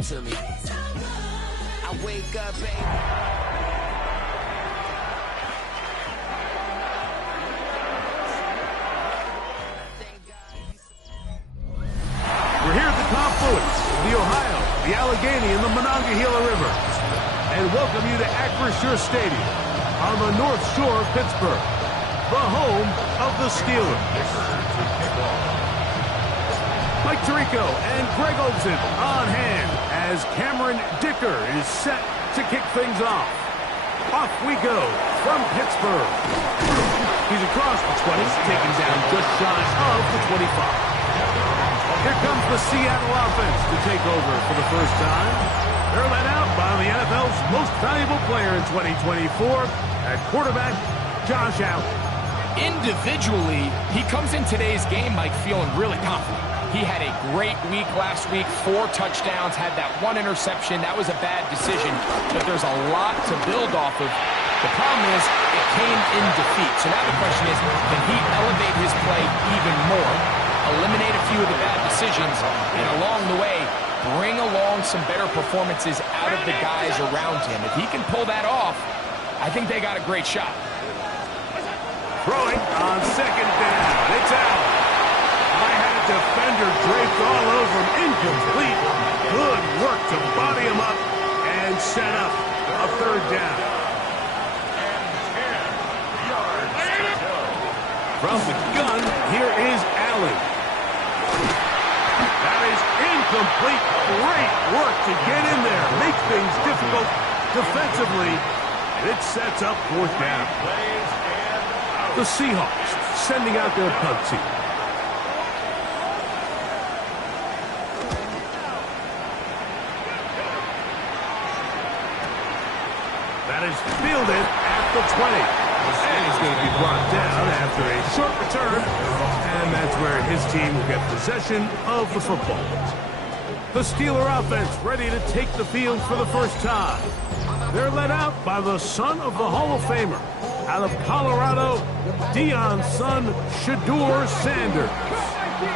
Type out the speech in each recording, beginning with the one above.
it to me. I wake up, baby. We're here at the confluence of the Ohio, the Allegheny, and the Monongahela River, and welcome you to Acrisure Stadium on the North Shore of Pittsburgh, the home of the Steelers. Mike Tirico and Greg Olsen on hand as Cameron Dicker is set to kick things off. Off we go from Pittsburgh. He's across the 20, taken down just shy of the 25. Here comes the Seattle offense to take over for the first time. They're led out by the NFL's most valuable player in 2024 at quarterback, Josh Allen. Individually, he comes in today's game, Mike, feeling really confident. He had a great week last week, 4 touchdowns, had that 1 interception. That was a bad decision, but there's a lot to build off of. The problem is it came in defeat. So now the question is, can he elevate his play even more? Eliminate a few of the bad decisions, and along the way, bring along some better performances out of the guys around him. If he can pull that off, I think they got a great shot. Throwing on second down. It's out. I had a defender draped all over him. Incomplete. Good work to body him up and set up a third down. From the gun, here is Allen. That is incomplete. Great work to get in there. Make things difficult defensively. It sets up fourth down. The Seahawks sending out their punt team. That is fielded at the 20. And he's going to be brought down after a short return. And that's where his team will get possession of the football. The Steeler offense ready to take the field for the first time. They're led out by the son of the Hall of Famer. Out of Colorado, Deion's son, Shedeur Sanders.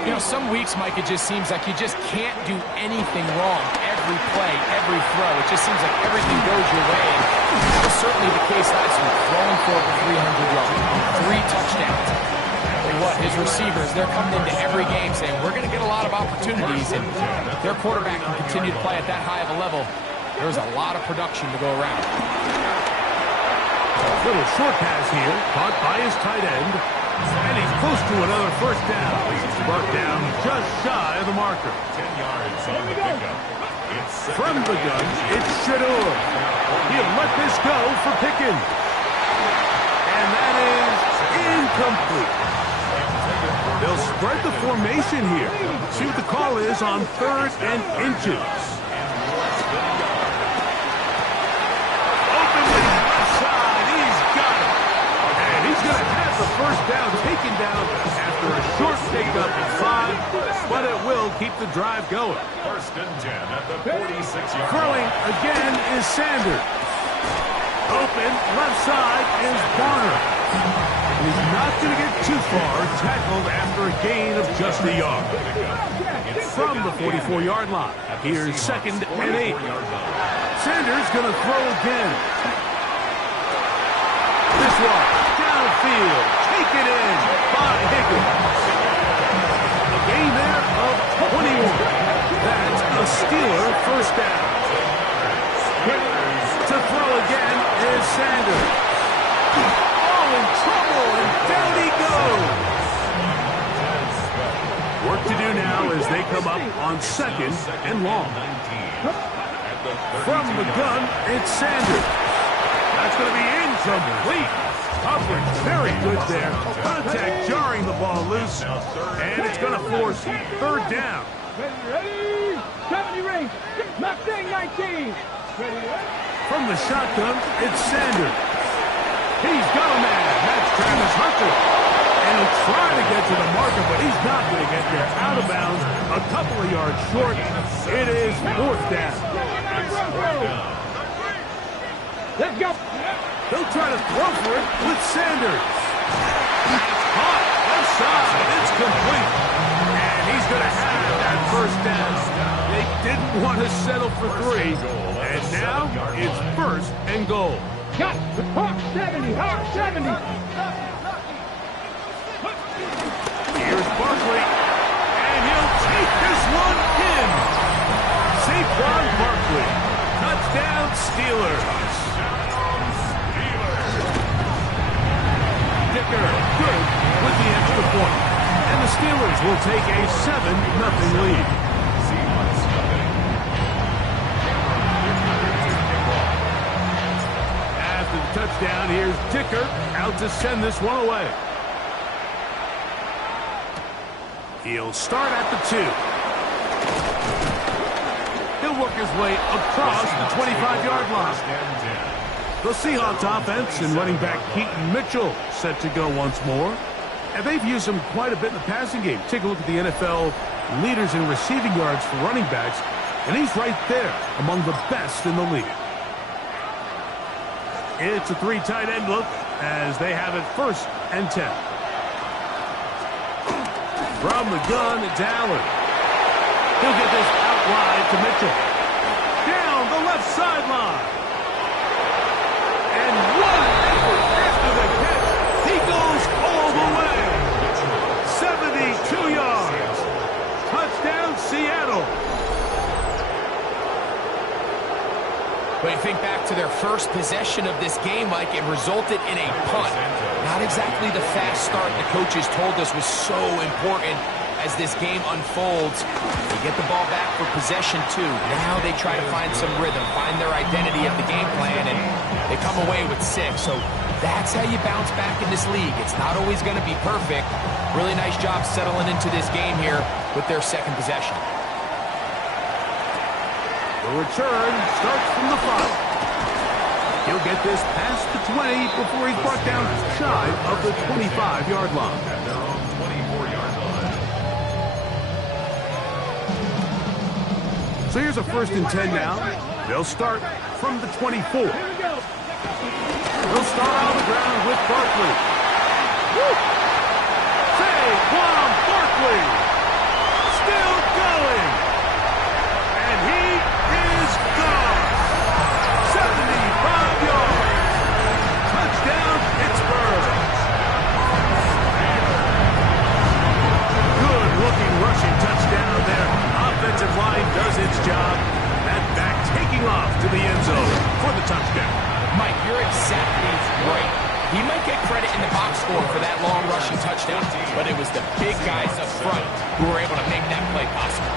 You know, some weeks, Mike, it just seems like you just can't do anything wrong. Every play, every throw, it just seems like everything goes your way. And that was certainly the case last week. Throwing for over 300 yards, 3 touchdowns. And what, his receivers, they're coming into every game saying, we're going to get a lot of opportunities, and their quarterback can continue to play at that high of a level. There's a lot of production to go around. Little short pass here, caught by his tight end. And he's close to another first down. He's brought down just shy of the marker. 10 yards on the pickup. From the gun, it's Shedeur. He'll let this go for Pickens. And that is incomplete. They'll spread the formation here. See what the call is on 3rd and inches. Going to have the first down taken down after a short pickup at 5, but it will keep the drive going. First and 10 at the 46-yard. Throwing again is Sanders. Open left side is Barner. He's not going to get too far, tackled after a gain of just a yard. From the 44-yard line, here's 2nd and 8. Sanders going to throw again. This one. Field, taken in by Higgins. A gain there of 21. That's a Steeler first down. To throw again is Sanders. Oh, in trouble, and down he goes. Work to do now as they come up on 2nd and long. From the gun, it's Sanders. That's going to be incomplete. Coverage very good there. Contact jarring the ball loose. And it's going to force 3rd down. Ready? 70 range. Mustang 19. From the shotgun, it's Sanders. He's got a man. That's Travis Hunter. And he'll try to get to the marker, but he's not going to get there. Out of bounds, a couple of yards short. It is 4th down. Let's go. They'll try to throw for it with Sanders. Caught left side. It's complete. And he's going to have that first down. They didn't want to settle for 3, and now it's first and goal. Got Hawk 70, Hawk 70. Here's Barkley, and he'll take this one in. Saquon Barkley, touchdown Steelers. Dicker, good with the extra point. And the Steelers will take a 7-0 lead. After the touchdown, here's Dicker out to send this one away. He'll start at the 2. He'll work his way across the 25-yard line. The Seahawks offense and running back Keaton Mitchell set to go once more. And they've used him quite a bit in the passing game. Take a look at the NFL leaders in receiving yards for running backs, and he's right there among the best in the league. It's a 3 tight end look as they have it first and 10. From the gun, it's Allen. He'll get this out wide to Mitchell. Down the left sideline. And what an effort after the catch. He goes all the way. 72 yards. Touchdown, Seattle. When you think back to their first possession of this game, Mike, it resulted in a punt. Not exactly the fast start the coaches told us was so important as this game unfolds. They get the ball back for possession 2. Now they try to find some rhythm, find their identity of the game plan, and they come away with 6. So that's how you bounce back in this league. It's not always going to be perfect. Really nice job settling into this game here with their second possession. The return starts from the 5. He'll get this past the 20 before he's brought down shy of the 25-yard line. At their own 24-yard line. So here's a 1st and 10 now. They'll start from the 24. They'll start on the ground with Barkley. Saquon Barkley still going. And he is gone. 75 yards. Touchdown, Pittsburgh. Good-looking rushing touchdown there. Offensive line does its job. That back taking off to the end zone for the touchdown. Mike, you're exactly right. He might get credit in the box score for that long rushing touchdown, but it was the big guys up front who were able to make that play possible.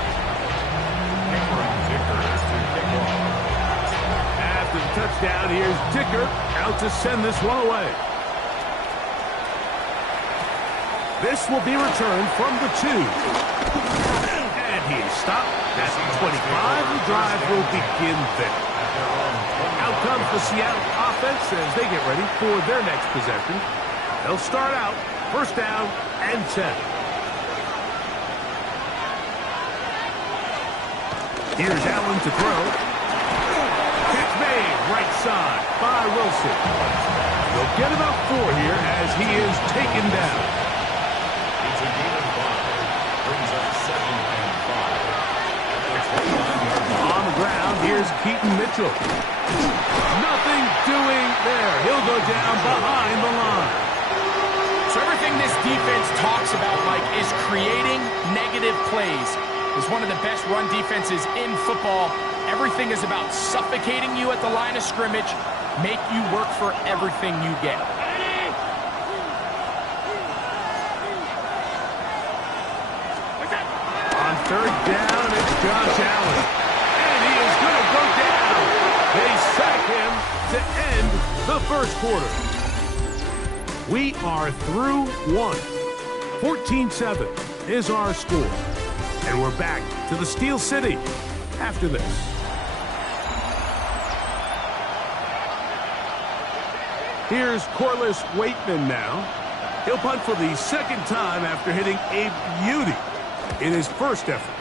After the touchdown, here's Dicker out to send this one away. This will be returned from the 2. And he's stopped at the 25. The drive will begin there. Out comes the Seattle offense as they get ready for their next possession. They'll start out first down and 10. Here's Allen to throw. Catch made right side by Wilson. They'll get about 4 here as he is taken down. It's a gain of 5. Brings up 7 and 5. On the ground, here's Keaton Mitchell. Nothing doing there. He'll go down behind the line. So everything this defense talks about, Mike, is creating negative plays. It's one of the best run defenses in football. Everything is about suffocating you at the line of scrimmage, make you work for everything you get. On 3rd down, it's Josh Allen. And he is going to go down. They sack him to end the first quarter. We are through 1. 14-7 is our score. And we're back to the Steel City after this. Here's Corliss Waitman now. He'll punt for the 2nd time after hitting a beauty in his first effort.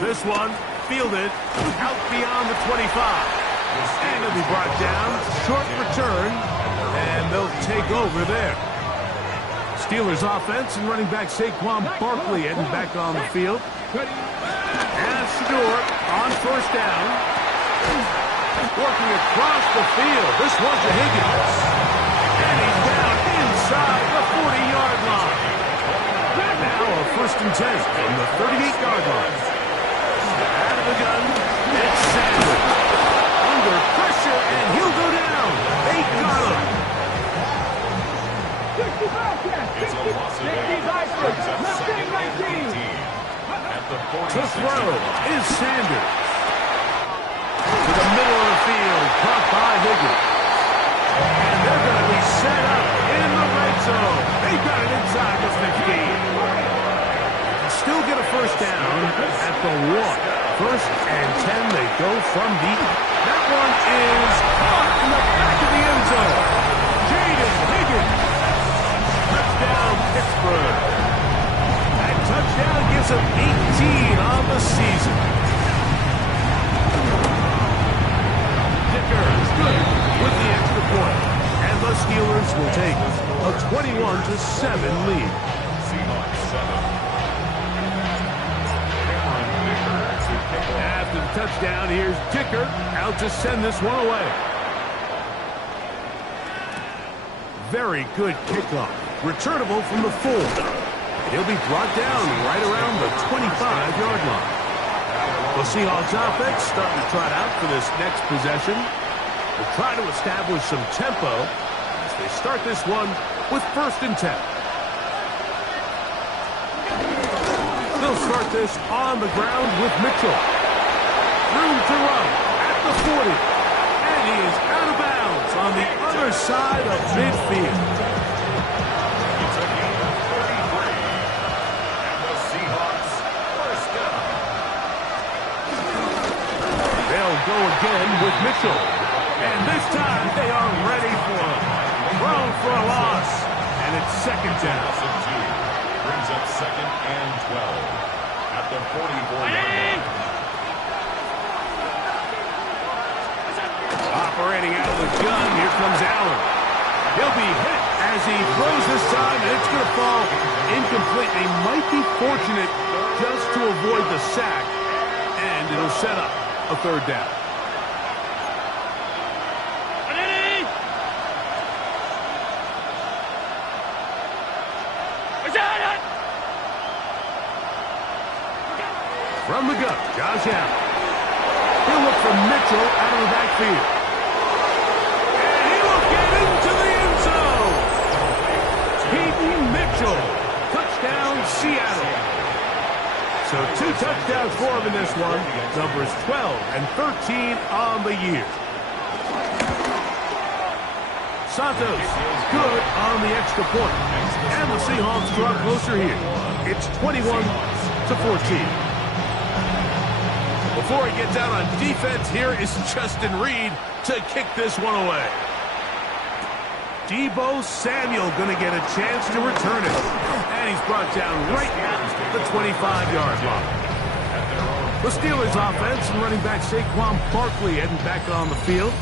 This one fielded out beyond the 25. And it'll be brought down. Short return. And they'll take over there. Steelers offense and running back Saquon Barkley heading back on the field. And Shador on first down. Working across the field. This one's to Higgins. And he's down inside the 40-yard line. Now a 1st and 10 from the 38-yard line. Out of the gun, it's Sanders. Under pressure, and he'll go down. They got him. It's a loss of 8. Brings up 2nd and 18. At the 46. To throw is Sanders. To the middle of the field, caught by Higgins. And they're going to be set up in the red zone. They got it inside the 15. Still get a 1st down at the 1. 1st and 10, they go from deep. That one is caught in the back of the end zone. Jaden Higgins. Touchdown, Pittsburgh. That touchdown gives them 18 on the season. Dicker is good with the extra point. And the Steelers will take a 21-7 lead. Seahawks 7. After the touchdown, here's Dicker out to send this one away. Very good kickoff. Returnable from the 4. He'll be brought down right around the 25-yard line. The Seahawks offense starting to trot out for this next possession. They'll try to establish some tempo as they start this one with 1st and 10. They'll start this on the ground with Mitchell. Room to run at the 40. And he is out of bounds on the other side of midfield. It's a gain of 33. And the Seahawks 1st down. They'll go again with Mitchell. And this time they are ready for him. Thrown for a loss. And it's 2nd down. Loss of 2. Brings up 2nd and 12. At the 44-yard line. Operating out of the gun, here comes Allen. He'll be hit as he throws this time, and it's going to fall incomplete. They might be fortunate just to avoid the sack, and it'll set up a 3rd down. From the gun, Josh Allen. He'll look for Mitchell out of the backfield. And he will get into the end zone. Peyton Mitchell. Touchdown, Seattle. So 2 touchdowns for him in this one. Numbers 12 and 13 on the year. Santos good on the extra point. And the Seahawks draw closer here. It's 21-14. Before he gets out on defense, here is Justin Reed to kick this one away. Deebo Samuel going to get a chance to return it. And he's brought down right at the 25-yard line. The Steelers offense and running back Saquon Barkley heading back on the field.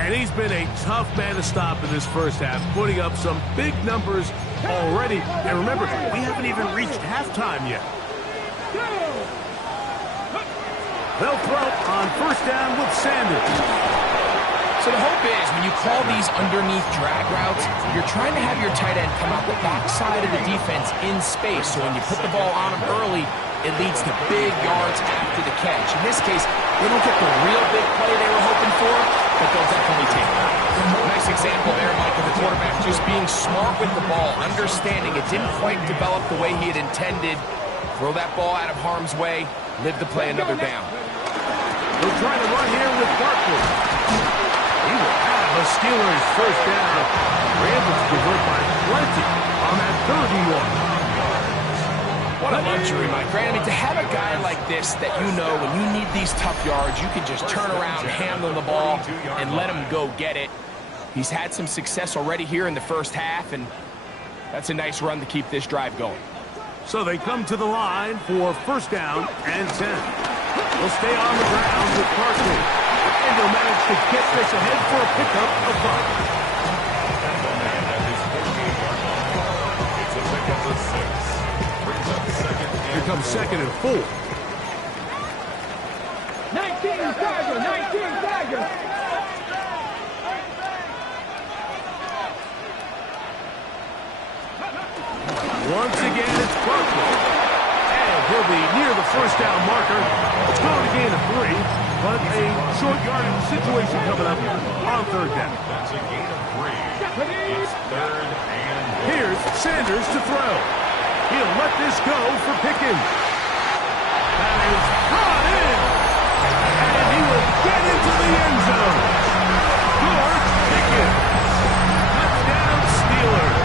And he's been a tough man to stop in this 1st half, putting up some big numbers already. And remember, we haven't even reached halftime yet. They'll throw on 1st down with Sanders. So the hope is when you call these underneath drag routes, you're trying to have your tight end come out the backside of the defense in space. So when you put the ball on him early, it leads to big yards after the catch. In this case, they don't get the real big play they were hoping for, but they'll definitely take it. Nice example there, Mike, of the quarterback just being smart with the ball, understanding it didn't quite develop the way he had intended. Throw that ball out of harm's way, live to play another down. They'll try to run here with Barkley. He will have a Steelers 1st down. We're able to convert by plenty on that 3rd and 1. What a luxury, Mike. Right? I mean, to have a guy like this that you know when you need these tough yards, you can just turn around, handle the ball, and let him go get it. He's had some success already here in the 1st half, and that's a nice run to keep this drive going. So they come to the line for 1st down and 10. Will stay on the ground with Barkley. And they'll manage to get this ahead for a pickup of 5. And the man at his 48-yard line. It's a becomes 2nd and 4. 19 Tiger, 19 Tiger. Once again, it's Barkley. And he'll be near the first down marker. It's going to gain a 3, but a short yardage situation coming up on 3rd down. That's a gain of 3. It's 3rd and 1. Here's Sanders to throw. He'll let this go for Pickens. That is brought in. And he will get into the end zone. George Pickens. Touchdown Steelers.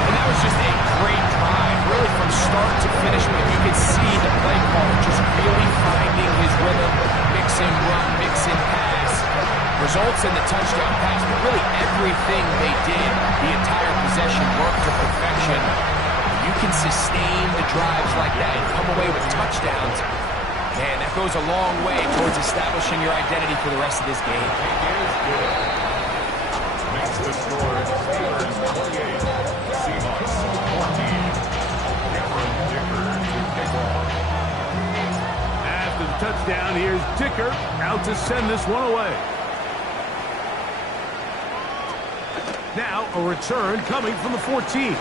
And that was just a great drive, really from start to finish, but you could see the play caller just really finding his rhythm, mix and run, mix and pass. Results in the touchdown pass, but really everything they did, the entire possession worked to perfection. You can sustain the drives like that and come away with touchdowns. Man, that goes a long way towards establishing your identity for the rest of this game. Makes the score Steelers 28, Seahawks 14. Cameron Dicker to kick off. After the touchdown, here's Dicker out to send this one away. Now a return coming from the 14.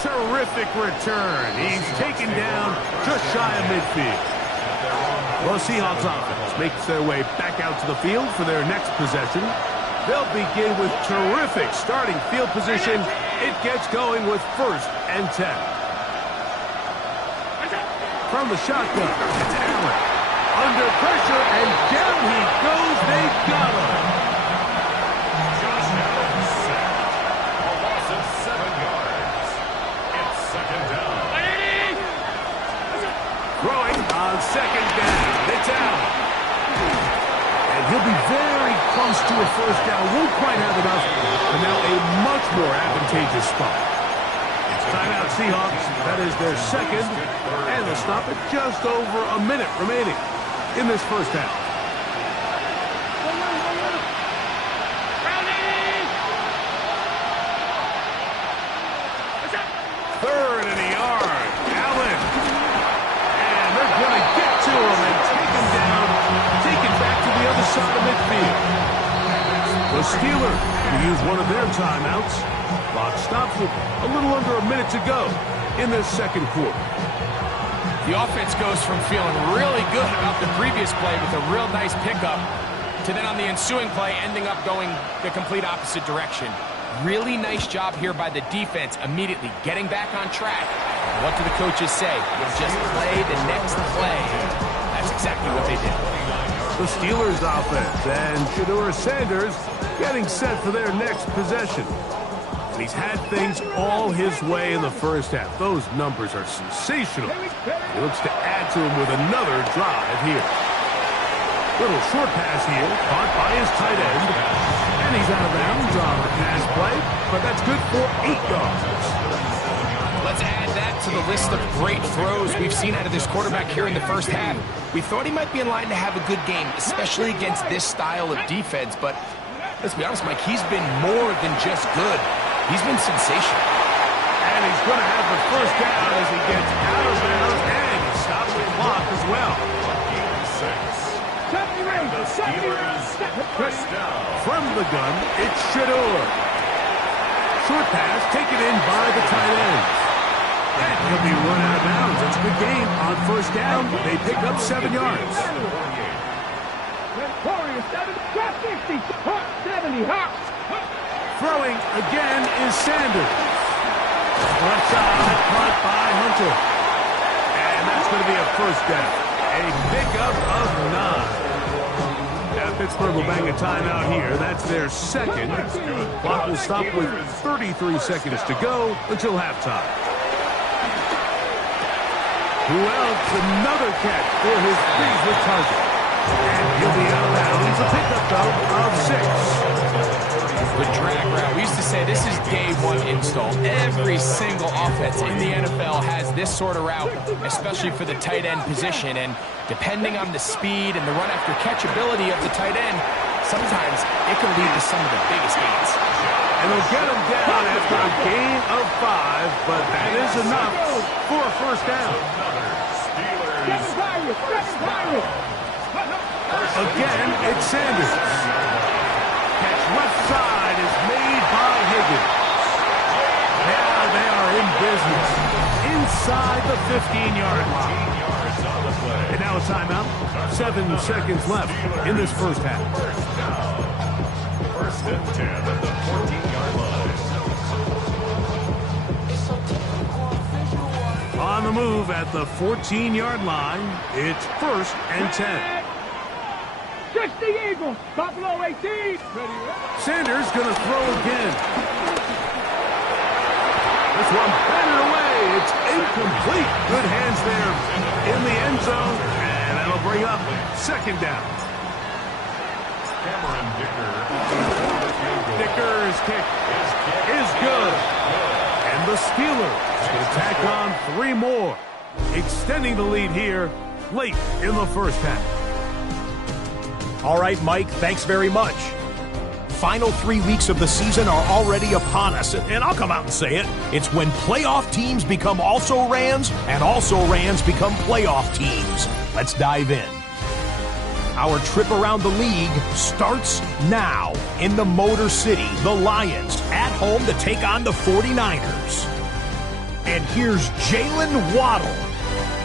Terrific return. He's taken down just shy of midfield. The Seahawks offense makes their way back out to the field for their next possession. They'll begin with terrific starting field position. It gets going with 1st and 10. From the shotgun, it's Allen. Under pressure, and down he goes. They got him. Josh Allen sacked. A loss of 7 yards. It's 2nd down. Throwing on 2nd down. It's Allen. And he'll be very close to a 1st down. Won't quite have enough, but now a much more advantageous spot. Timeout Seahawks. That is their 2nd, and they'll stop it just over a minute remaining in this 1st half. Third and a yard. Allen. And they're going to get to him and take him down. Take it back to the other side of midfield. The Steelers will use one of their timeouts. Clock stops with a little under a minute to go in this 2nd quarter. The offense goes from feeling really good about the previous play with a real nice pickup to then on the ensuing play ending up going the complete opposite direction. Really nice job here by the defense immediately getting back on track. What do the coaches say? Just play the next play. That's exactly what they did. The Steelers offense and Shedeur Sanders getting set for their next possession. And he's had things all his way in the 1st half. Those numbers are sensational. He looks to add to them with another drive here. Little short pass here, caught by his tight end. And he's out of bounds on the pass play, but that's good for 8 yards. Let's add that to the list of great throws we've seen out of this quarterback here in the 1st half. We thought he might be in line to have a good game, especially against this style of defense, but let's be honest, Mike, he's been more than just good. He's been sensational. And he's going to have the 1st down as he gets out of bounds, and he stops the clock as well. The Steelers 1st down. From the gun, it's Shedeur. Short pass taken in by the tight end. And he'll be run out of bounds. It's a good game on 1st down. They pick up 7 yards. Warriors 7, 70, hot. Throwing again is Sanders. Left side, caught by Hunter. And that's going to be a 1st down. A pickup of 9. Now Pittsburgh will bang a timeout here. That's their 2nd. Clock will stop with 33 seconds to go until halftime. Who else? Another catch for his favorite target. And he'll be out of bounds. A pickup, though, of 6. The drag route. We used to say this is day 1 install. Every single offense in the NFL has this sort of route, especially for the tight end position. And depending on the speed and the run after catch ability of the tight end, sometimes it can lead to some of the biggest gains. And they'll get him down after a gain of 5, but that is enough for a first down. Again, it's Sanders. Catch left side is made by Higgins. Now they are in business inside the 15-yard line. And now a timeout. 7 seconds left in this first half. First and 10 at the 14-yard line. On the move at the 14-yard line, it's 1st and 10. 60 Eagles, Buffalo 18. Sanders going to throw again. This one batted away. It's incomplete. Good hands there in the end zone, and that'll bring up 2nd down. Cameron Dicker's kick is good. And the Steelers will tack on 3 more, extending the lead here late in the first half. All right, Mike, thanks very much. Final 3 weeks of the season are already upon us, and I'll come out and say it. It's when playoff teams become also-rans, and also-rans become playoff teams. Let's dive in. Our trip around the league starts now in the Motor City. The Lions at home to take on the 49ers. And here's Jalen Waddle.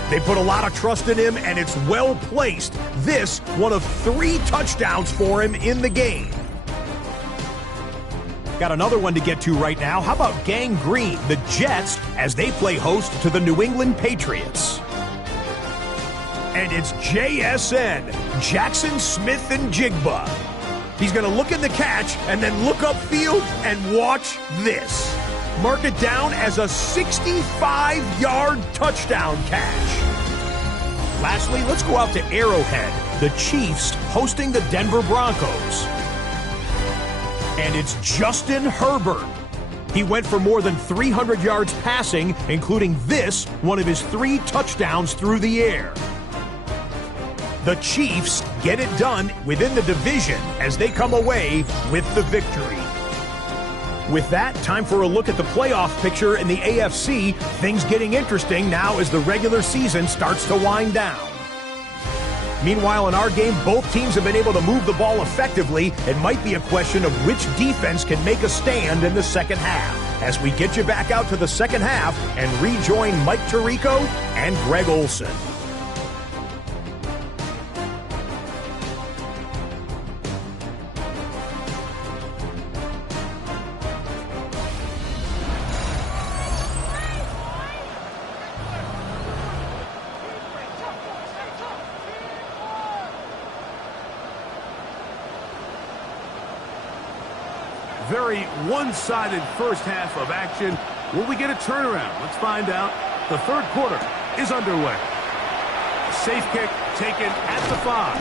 They put a lot of trust in him, and it's well placed. This, one of 3 touchdowns for him in the game. Got another one to get to right now. How about Gang Green, the Jets, as they play host to the New England Patriots? And it's JSN, Jackson Smith and Jigba. He's going to look in the catch and then look upfield and watch this. Mark it down as a 65-yard touchdown catch. Lastly, let's go out to Arrowhead. The Chiefs hosting the Denver Broncos. And it's Justin Herbert. He went for more than 300 yards passing, including this, one of his 3 touchdowns through the air. The Chiefs get it done within the division as they come away with the victory. With that, time for a look at the playoff picture in the AFC. Things getting interesting now as the regular season starts to wind down. Meanwhile, in our game, both teams have been able to move the ball effectively. It might be a question of which defense can make a stand in the second half. As we get you back out to the second half and rejoin Mike Tirico and Greg Olson. Very one-sided first half of action. Will we get a turnaround? Let's find out. The 3rd quarter is underway. A safe kick taken at the 5.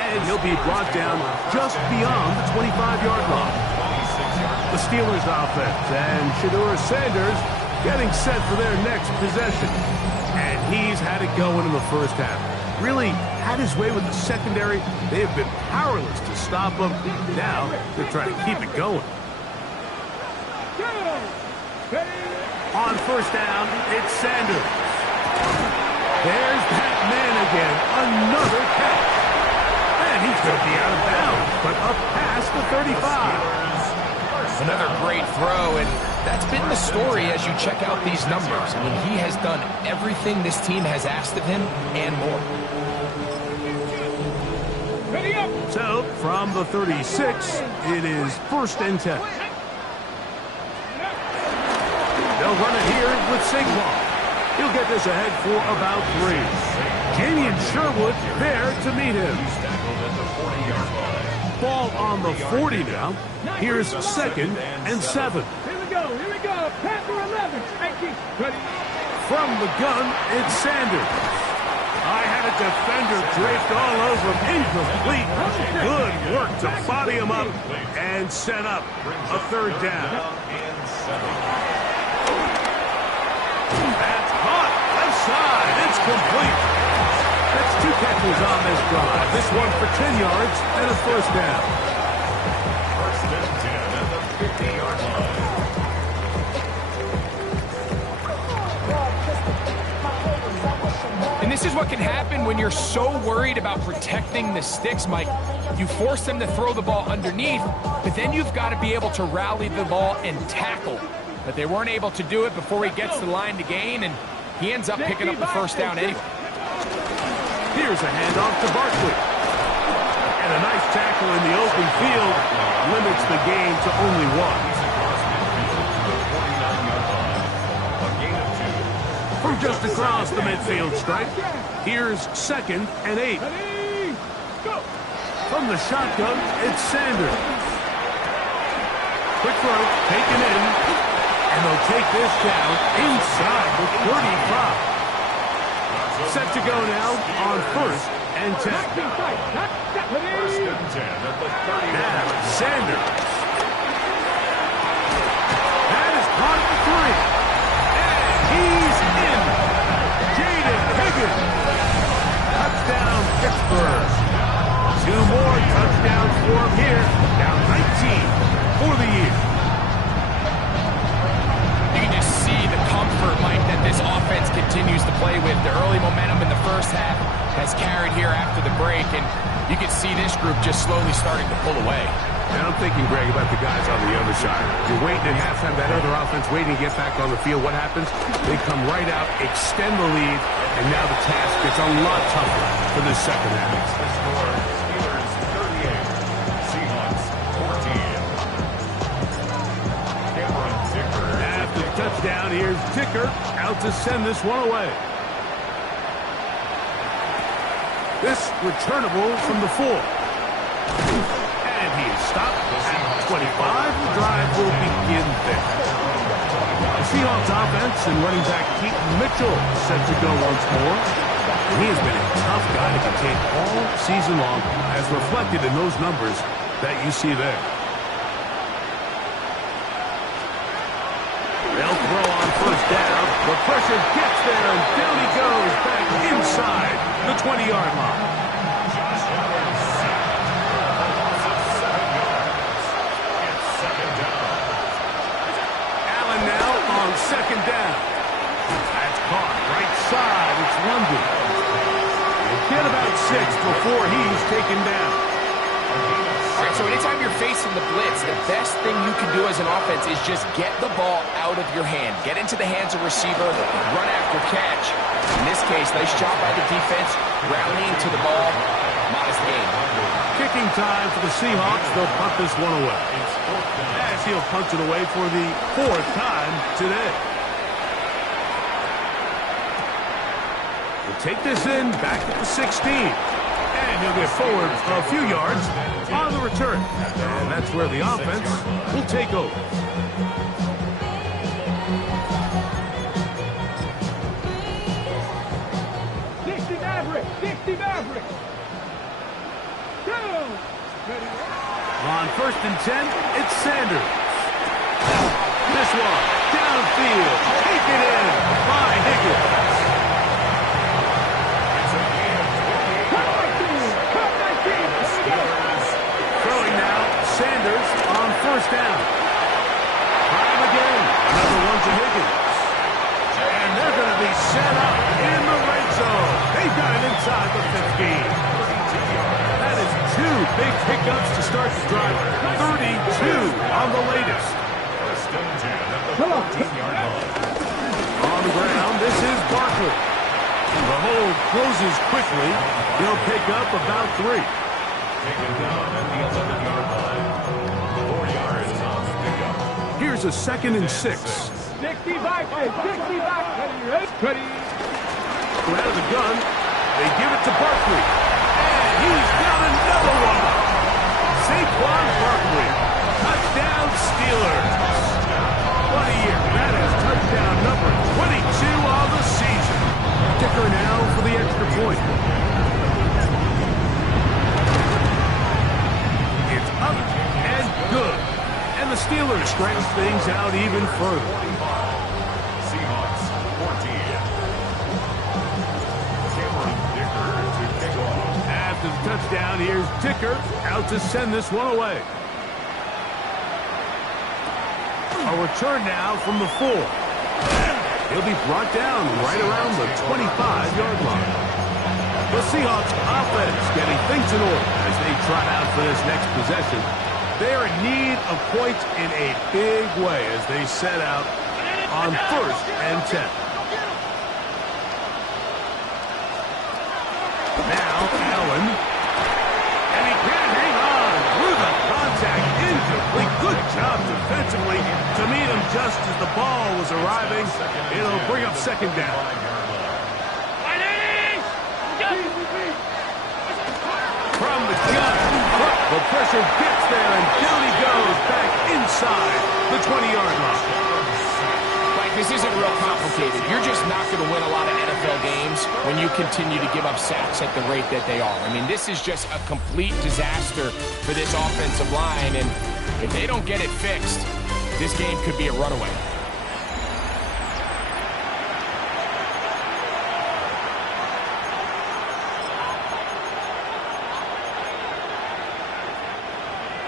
And he'll be brought down just beyond the 25-yard line. The Steelers offense and Shedeur Sanders getting set for their next possession. And he's had it going in the first half. Really had his way with the secondary. They have been powerless to stop him. Now they're trying to keep it going. On first down, it's Sanders. There's that man again. Another catch. And he's going to be out of bounds, but up past the 35. Another great throw, and that's been the story as you check out these numbers. I mean, he has done everything this team has asked of him and more. So, from the 36, it is 1st and 10. They'll run it here with Saquon. He'll get this ahead for about 3. Damian Sherwood there to meet him. Ball on the 40 now. Here's 2nd and 7. Here we go. Panther 11. 18. Ready. From the gun, it's Sanders. I had a defender draped all over him. Incomplete. Good work to body him up and set up a 3rd down. That's hot. Left side. It's complete. That's 2 catches on this drive. This one for 10 yards and a 1st down. First and 10 at the 50-yard line. This is what can happen when you're so worried about protecting the sticks, Mike. You force them to throw the ball underneath, but then you've got to be able to rally the ball and tackle. But they weren't able to do it before he gets to the line to gain, and he ends up picking up the first down anyway. Here's a handoff to Barkley. And a nice tackle in the open field limits the game to only one. From just across the midfield stripe, here's 2nd and 8. From the shotgun, it's Sanders. Quick throw, taken in, and they'll take this down inside the 35. Set to go now on 1st and 10. First and 10 at the 30. Now Sanders. That is caught at 3. And he's in. Jaden Higgins. Touchdown, Pittsburgh. 2 more touchdowns for him here. Now 19 for the year. You can just see the comfort, Mike, that this offense continues to play with. The early momentum in the first half has carried here after the break, and you can see this group just slowly starting to pull away. And I'm thinking, Greg, about the guys on the other side. You're waiting at halftime, that other offense waiting to get back on the field. What happens? They come right out, extend the lead, and now the task gets a lot tougher for this second half. The score, Steelers 38, Seahawks 14. Cameron Dicker. After the touchdown, here's Dicker out to send this one away. This returnable from the 4. And he is stopped at 25. The drive will begin there. The Seahawks offense and running back Keaton Mitchell set to go once more. And he has been a tough guy to contain all season long, as reflected in those numbers that you see there. They'll throw on 1st down. The pressure gets there, and down he goes back inside the 20-yard line. Allen now on 2nd down. That's caught right side. It's London. He'll get about 6 before he's taken down. All right, so anytime you're facing the blitz, the best thing you can do as an offense is just get the ball out of your hand. Get into the hands of receiver, run after catch. In this case, nice job by the defense, rallying to the ball. Modest gain. Kicking time for the Seahawks. They'll punt this one away. As he'll punt it away for the 4th time today. We'll take this in back at the 16. And he'll get forward a few yards on the return. And that's where the offense will take over. On 1st and 10, it's Sanders. This one, downfield, taken in by Higgins. Throwing now, Sanders on 1st down. Time again, another one to Higgins. And they're going to be set up in the red zone. They've got it inside the 15. That is 2 big pickups to start the drive. 32 on the latest. First and 10 at the 14-yard line. On the ground, this is Barkley. The hold closes quickly. He'll pick up about 3. Taken down at the 11-yard line. 4 yards on the pickup. Here's a 2nd and 6. 60 back, 60 back. Ready. Out of the gun, they give it to Barkley. And he's got another one. Saquon Barkley. Touchdown Steelers. What a year. That is touchdown number 22 on the season. Kicker now for the extra point. It's up and good. And the Steelers stretch things out even further. Seahawks 14. Cameron Dicker to kick off. After the touchdown, here's Dicker out to send this one away. A return now from the 4. He'll be brought down right around the 25-yard line. The Seahawks offense getting things in order as they trot out for this next possession. They're in need of points in a big way as they set out on 1st and 10. Now Allen. And he can't hang on through the contact. Incomplete. Good job defensively to meet him just as the ball was arriving. It'll bring up 2nd down. From the gun. The pressure gets there, and down he goes back inside the 20-yard line. Like, this isn't real complicated. You're just not going to win a lot of NFL games when you continue to give up sacks at the rate that they are. I mean, this is just a complete disaster for this offensive line, and if they don't get it fixed, this game could be a runaway.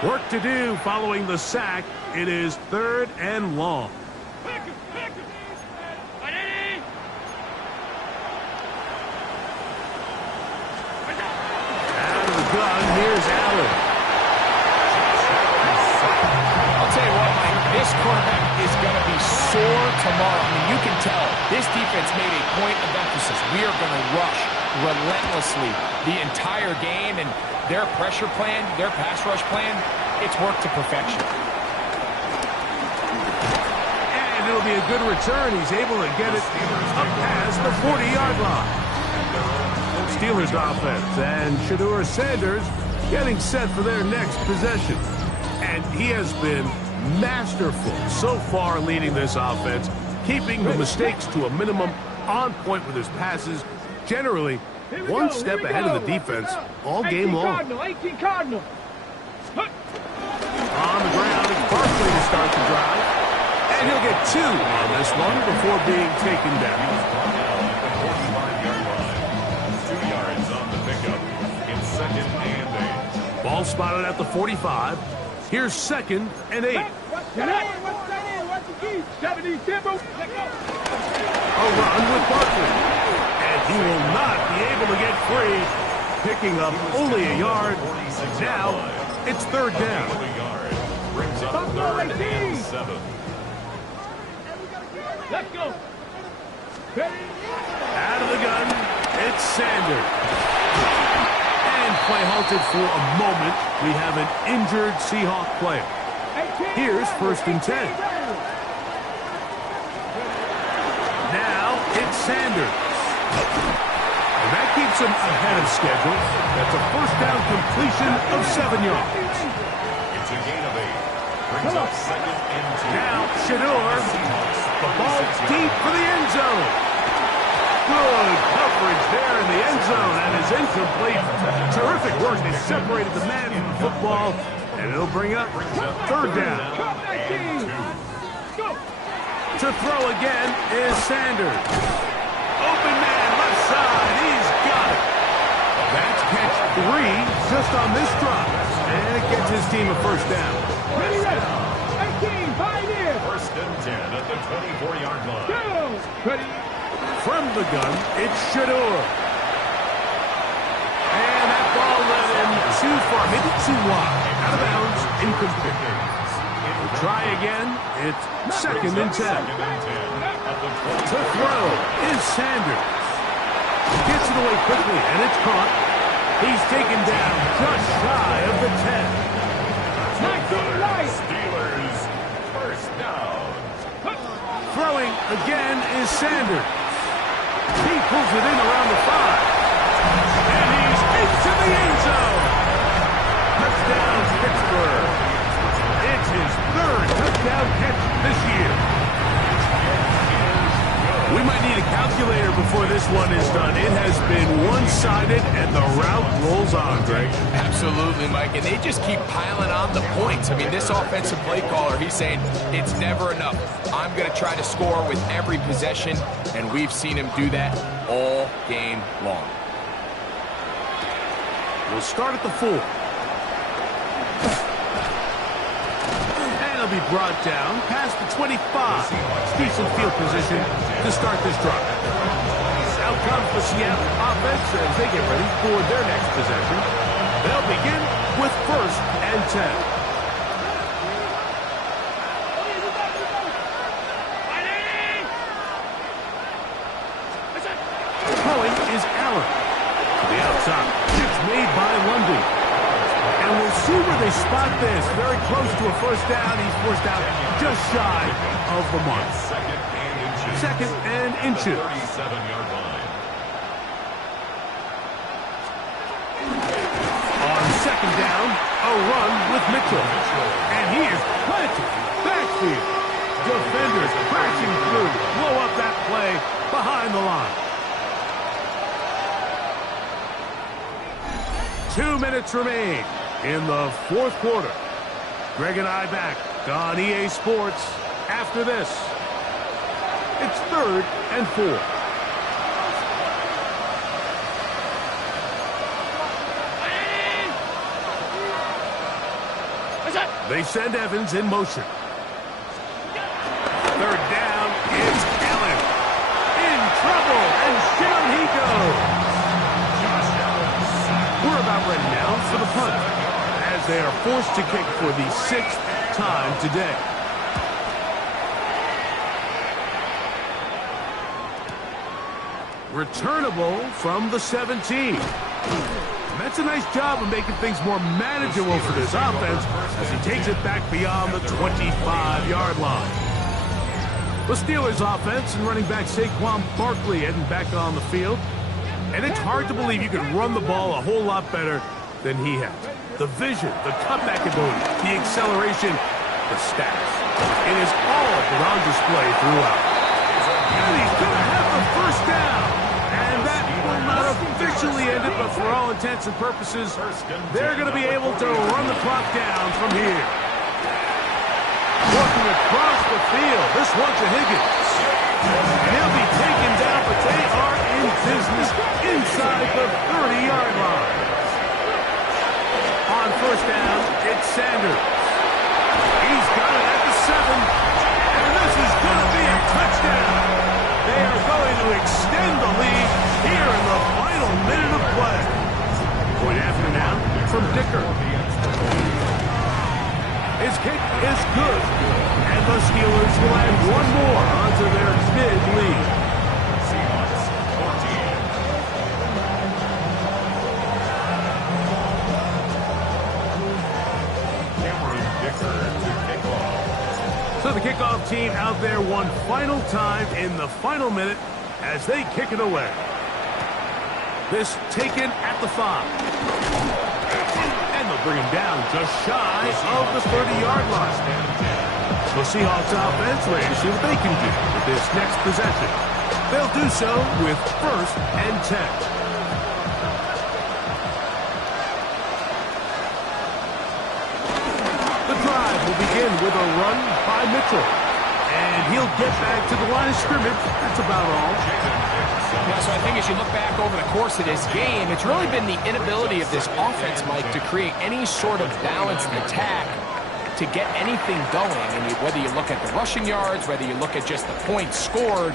Work to do following the sack. It is 3rd and long. Out of the gun, here's Allen. I'll tell you what, Mike, this quarterback is going to be sore tomorrow. I mean, you can tell this defense made a point of emphasis. We are going to rush relentlessly the entire game, and their pressure plan, their pass rush plan, it's worked to perfection. And it'll be a good return. He's able to get it up past the 40-yard line. Steelers offense and Shedeur Sanders getting set for their next possession. And he has been masterful so far leading this offense, keeping the mistakes to a minimum, on point with his passes, generally one step ahead of the defense all game long. 18 Cardinal. On the ground, it's Barkley to start the drive. And he'll get 2 on this one before being taken down. 2 yards on the pickup in 2nd and 8. Ball spotted at the 45. Here's 2nd and 8. A run with Barkley. And he will not be able to get free. Picking up only a yard. Now it's 3rd down. Brings up 3rd and 7. Let's go. Out of the gun, it's Sanders. And play halted for a moment. We have an injured Seahawk player. Here's 1st and 10. Now it's Sanders. And that keeps him ahead of schedule. That's a 1st down completion of 7 yards. It's a gain of 8. Brings up 2nd and 2. Now Shedeur. The ball deep for the end zone. Good coverage there in the end zone, and is incomplete. Terrific work. They separated the man from the football, and it'll bring up 3rd down. To throw again is Sanders. Open man, left side. He's got it. That's catch 3 just on this drive, and it gets his team a 1st down. 1st and 10 at the 24-yard line. From the gun, it's Shedeur. And that ball led him too far, maybe too wide. Out of bounds, incomplete. We'll try again. It's 2nd and 10. To throw is Sanders. Gets it away quickly, and it's caught. He's taken down just shy of the 10. Steelers, 1st down. Throwing again is Sanders. He pulls it in around the 5. And he's into the end zone. Touchdown, Pittsburgh. It's his 3rd touchdown catch this year. We might need a calculator before this one is done. It has been one-sided, and the route rolls on, Greg. Absolutely, Mike, and they just keep piling on the points. I mean, this offensive play caller, he's saying it's never enough. I'm going to try to score with every possession, and we've seen him do that all game long. We'll start at the 4. And he'll be brought down past the 25. Decent field position to start this drive. Out comes the Seattle offense as they get ready for their next possession. They'll begin with 1st and 10. Throwing is Allen. To the outside. It's made by Lundy. And we'll see where they spot this. Very close to a first down. He's forced out just shy of the mark. Second and inches. 37-yard line. On second down, a run with Mitchell. And he is planted backfield. Defenders crashing through. Blow up that play behind the line. 2 minutes remain in the 4th quarter. Greg and I back on EA Sports after this. It's 3rd and 4. They send Evans in motion. 3rd down, it's Allen. In trouble, and down he goes. We're about ready now for the punt, as they are forced to kick for the 6th time today. Returnable from the 17. That's a nice job of making things more manageable for this offense as he takes it back beyond the 25-yard line. The Steelers offense and running back Saquon Barkley heading back on the field. And it's hard to believe you can run the ball a whole lot better than he has. The vision, the cutback ability, the acceleration, the stats. It is all put on display throughout. And he's going to have the first down. And that will not officially end it, but for all intents and purposes, they're going to be able to run the clock down from here. Walking across the field, this one's a Higgins. And he'll be taken down, but they are in business inside the 30-yard line. On first down, it's Sanders. He's got it at the 7. And this is going to be a touchdown. They are going to extend the lead here in the final minute of play. Point after now from Dicker. His kick is good. And the Steelers will add one more onto their big lead. Seahawks 14. Cameron Dicker to kick off. So the kickoff team out there one final time in the final minute as they kick it away. This taken at the 5. And they'll bring him down just shy of the 30-yard line. The Seahawks offense ready to see what they can do with this next possession. They'll do so with 1st and 10. The drive will begin with a run by Mitchell. And he'll get back to the line of scrimmage. That's about all. Yeah, so I think as you look back over the course of this game, it's really been the inability of this offense, Mike, to create any sort of balanced attack to get anything going. And whether you look at the rushing yards, whether you look at just the points scored,